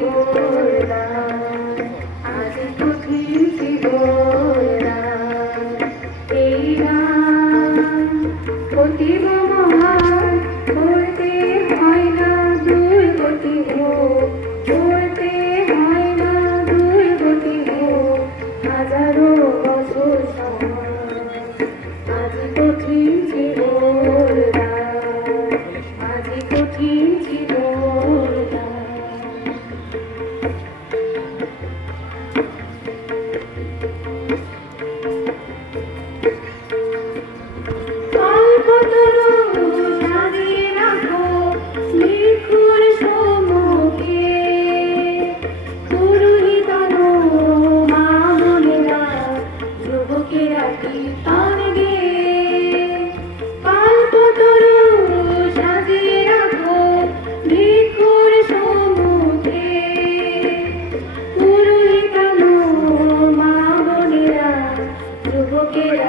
Oh I যুবকেরা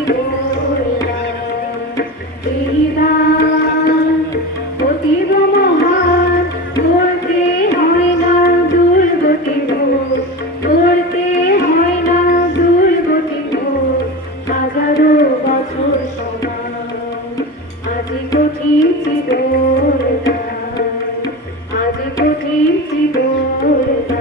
হাজারো বছর সমান আজি কোটি চিদোর আজি কোটি চিদোর